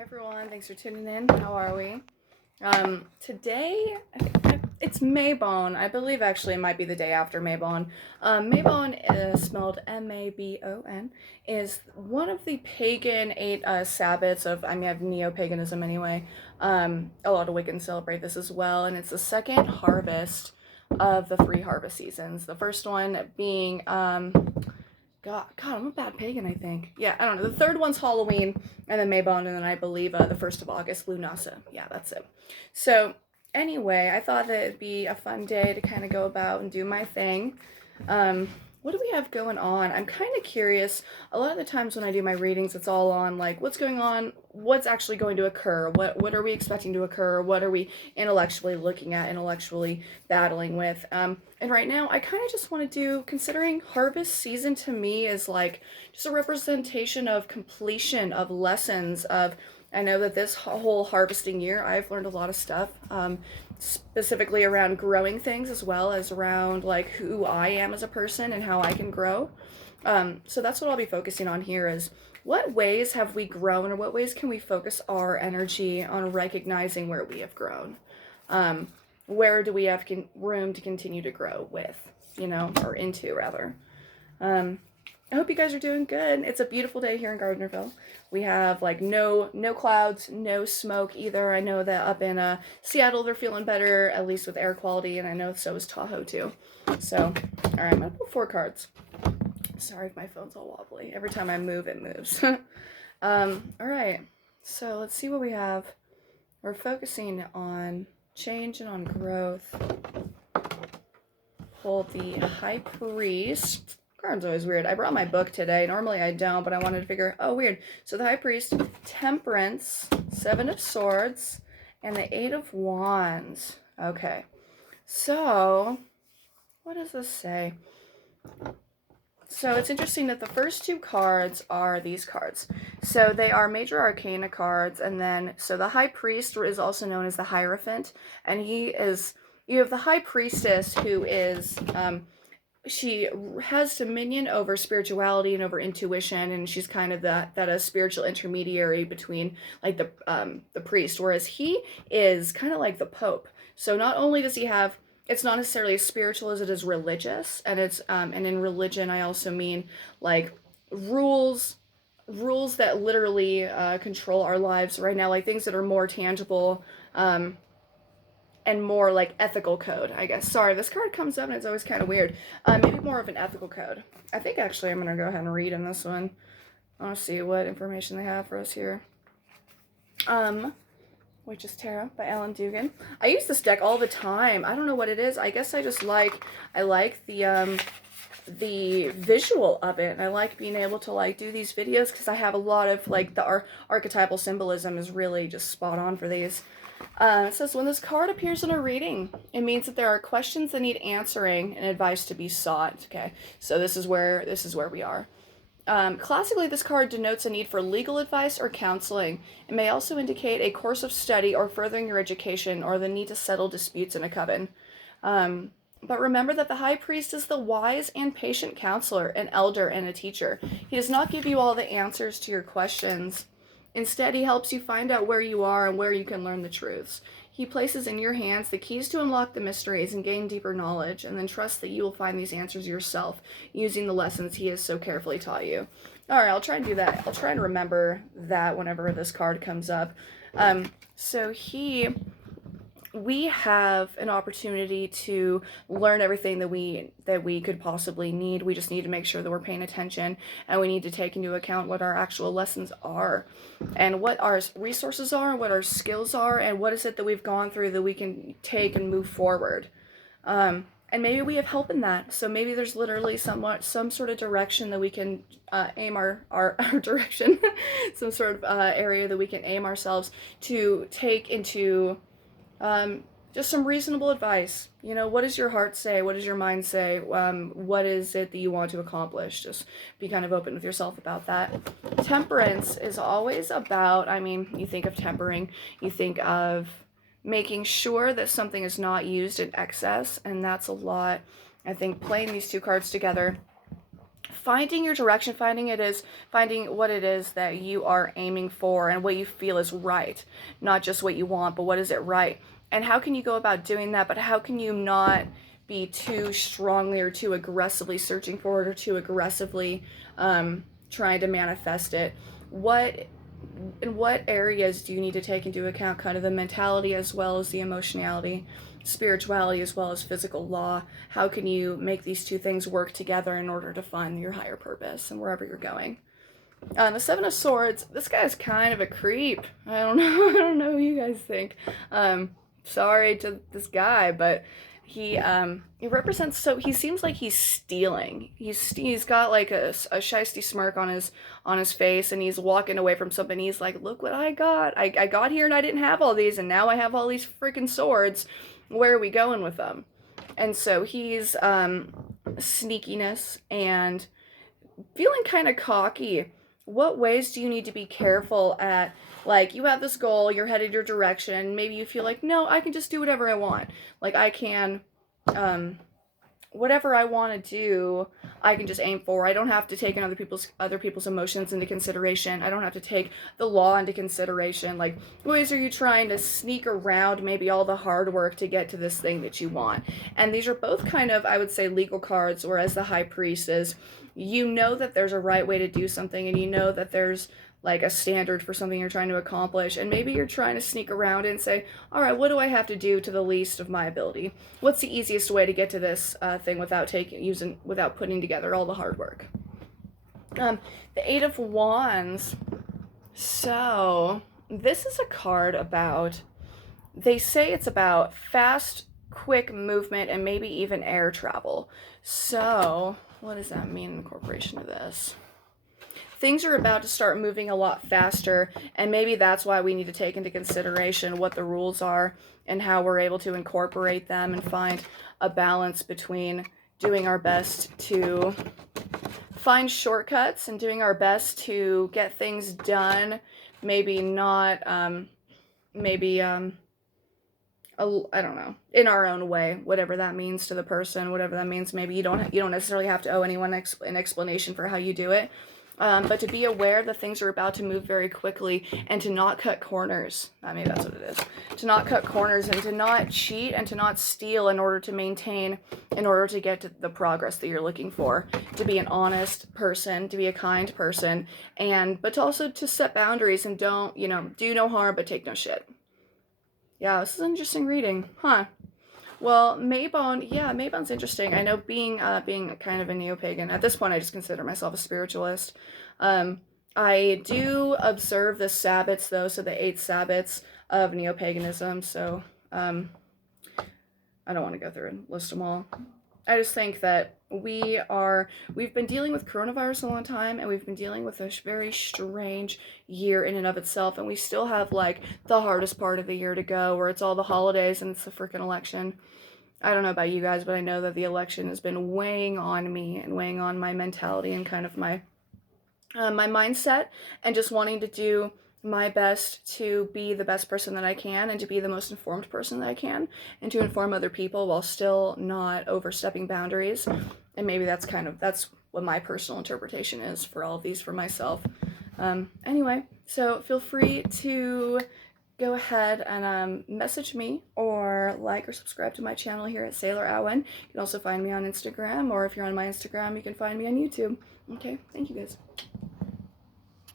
Hi everyone, thanks for tuning in. How are we? Today, it's Mabon. I believe actually it might be the day after Mabon. Mabon is spelled Mabon, is one of the pagan eight Sabbats of, I have neo-paganism anyway. A lot of Wiccans celebrate this as well, and it's the second harvest of the three harvest seasons. The first one being, God, I'm a bad pagan, I think. Yeah, I don't know. The third one's Halloween, and then Mabon, and then I believe the 1st of August, Lunasa. Yeah, that's it. So, anyway, I thought that it'd be a fun day to kind of go about and do my thing. What do we have going on? I'm kind of curious. A lot of the times when I do my readings, it's all on, like, what's going on, what's actually going to occur, what are we expecting to occur, what are we intellectually looking at, intellectually battling with. And right now, I kind of just want to do, considering harvest season to me is like just a representation of completion, of lessons, of, I know that this whole harvesting year, I've learned a lot of stuff, specifically around growing things as well as around like who I am as a person and how I can grow. So that's what I'll be focusing on here is what ways have we grown, or what ways can we focus our energy on recognizing where we have grown? Where do we have room to continue to grow with, or into rather. I hope you guys are doing good. It's a beautiful day here in Gardnerville. We have like no clouds, no smoke either. I know that up in Seattle they're feeling better, at least with air quality, and I know so is Tahoe too. So, all right, I'm gonna pull 4 cards. Sorry if my phone's all wobbly. Every time I move, it moves. All right, so let's see what we have. We're focusing on change and on growth. Pull the High Priest. Card's always weird. I brought my book today. Normally I don't, but I wanted to figure, oh, weird. So the High Priest, Temperance, 7 of Swords, and the 8 of Wands. Okay. So, what does this say? So it's interesting that the first 2 cards are these cards. So they are Major Arcana cards, and then, so the High Priest is also known as the Hierophant, and you have the High Priestess who is, she has dominion over spirituality and over intuition, and she's kind of that a spiritual intermediary between like the priest, whereas he is kind of like the Pope. So not only does he have, it's not necessarily as spiritual as it is religious, and it's and in religion I also mean like rules that literally control our lives right now, like things that are more tangible, and more like ethical code, I guess. Sorry, this card comes up and it's always kind of weird. Maybe more of an ethical code. I think actually I'm going to go ahead and read in this one. I want to see what information they have for us here. Which is Tarot by Alan Dugan. I use this deck all the time. I don't know what it is. I guess I just like the visual of it, and I like being able to like do these videos because I have a lot of like the archetypal symbolism is really just spot on for these. It says, when this card appears in a reading, it means that there are questions that need answering and advice to be sought. Okay, so this is where we are. Classically, this card denotes a need for legal advice or counseling. It may also indicate a course of study or furthering your education, or the need to settle disputes in a coven. But remember that the High Priest is the wise and patient counselor, an elder, and a teacher. He does not give you all the answers to your questions. Instead, he helps you find out where you are and where you can learn the truths. He places in your hands the keys to unlock the mysteries and gain deeper knowledge, and then trust that you will find these answers yourself using the lessons he has so carefully taught you. Alright, I'll try and do that. I'll try and remember that whenever this card comes up. So we have an opportunity to learn everything that we could possibly need. We just need to make sure that we're paying attention, and we need to take into account what our actual lessons are, and what our resources are, and what our skills are, and what is it that we've gone through that we can take and move forward. And maybe we have help in that. So maybe there's literally some sort of direction that we can aim our direction, some sort of area that we can aim ourselves to take into just some reasonable advice. What does your heart say? What does your mind say? What is it that you want to accomplish? Just be kind of open with yourself about that. Temperance is always about, you think of tempering, you think of making sure that something is not used in excess, and that's a lot, I think, playing these 2 cards together finding your direction, finding what it is that you are aiming for and what you feel is right, not just what you want, but what is it right. And how can you go about doing that, but how can you not be too strongly or too aggressively searching for it or too aggressively trying to manifest it? In what areas do you need to take into account kind of the mentality as well as the emotionality, spirituality as well as physical law? How can you make these two things work together in order to find your higher purpose and wherever you're going? The Seven of Swords, this guy's kind of a creep. I don't know. I don't know what you guys think. Sorry to this guy, but he represents, so he seems like he's stealing. He's got like a shisty smirk on his face, and he's walking away from something. He's like, look what I got. I got here and I didn't have all these, and now I have all these freaking swords. Where are we going with them? And so he's sneakiness and feeling kind of cocky. What ways do you need to be careful at? Like, you have this goal, you're headed your direction, maybe you feel like, no, I can just do whatever I want. Like, I can, whatever I want to do, I can just aim for. I don't have to take in other people's emotions into consideration. I don't have to take the law into consideration. Like, ways are you trying to sneak around maybe all the hard work to get to this thing that you want? And these are both kind of, I would say, legal cards, whereas the High Priest is, you know that there's a right way to do something, and you know that there's like a standard for something you're trying to accomplish, and maybe you're trying to sneak around and say, all right, what do I have to do to the least of my ability? What's the easiest way to get to this thing without putting together all the hard work? The Eight of Wands. So this is a card about, they say it's about fast, quick movement and maybe even air travel. So what does that mean in incorporation of this? Things are about to start moving a lot faster, and maybe that's why we need to take into consideration what the rules are and how we're able to incorporate them and find a balance between doing our best to find shortcuts and doing our best to get things done, maybe not, I don't know, in our own way, whatever that means to the person, whatever that means. Maybe you don't necessarily have to owe anyone an explanation for how you do it. But to be aware that things are about to move very quickly and to not cut corners. I mean, that's what it is. To not cut corners and to not cheat and to not steal in order to get to the progress that you're looking for. To be an honest person, to be a kind person, but also to set boundaries and don't, do no harm but take no shit. Yeah, this is an interesting reading. Huh. Well, Maybone's interesting. I know being kind of a neo-pagan, at this point I just consider myself a spiritualist. I do observe the Sabbats, though, so the 8 Sabbats of neo-paganism, so I don't want to go through and list them all. I just think that we've been dealing with coronavirus a long time, and we've been dealing with a very strange year in and of itself, and we still have, like, the hardest part of the year to go, where it's all the holidays and it's the freaking election. I don't know about you guys, but I know that the election has been weighing on me and weighing on my mentality and kind of my mindset, and just wanting to do my best to be the best person that I can and to be the most informed person that I can and to inform other people while still not overstepping boundaries. And maybe that's what my personal interpretation is for all of these for myself. Anyway, so feel free to go ahead and message me or like or subscribe to my channel here at Sailor Owen. You can also find me on Instagram, or if you're on my Instagram, you can find me on YouTube. Okay, thank you guys.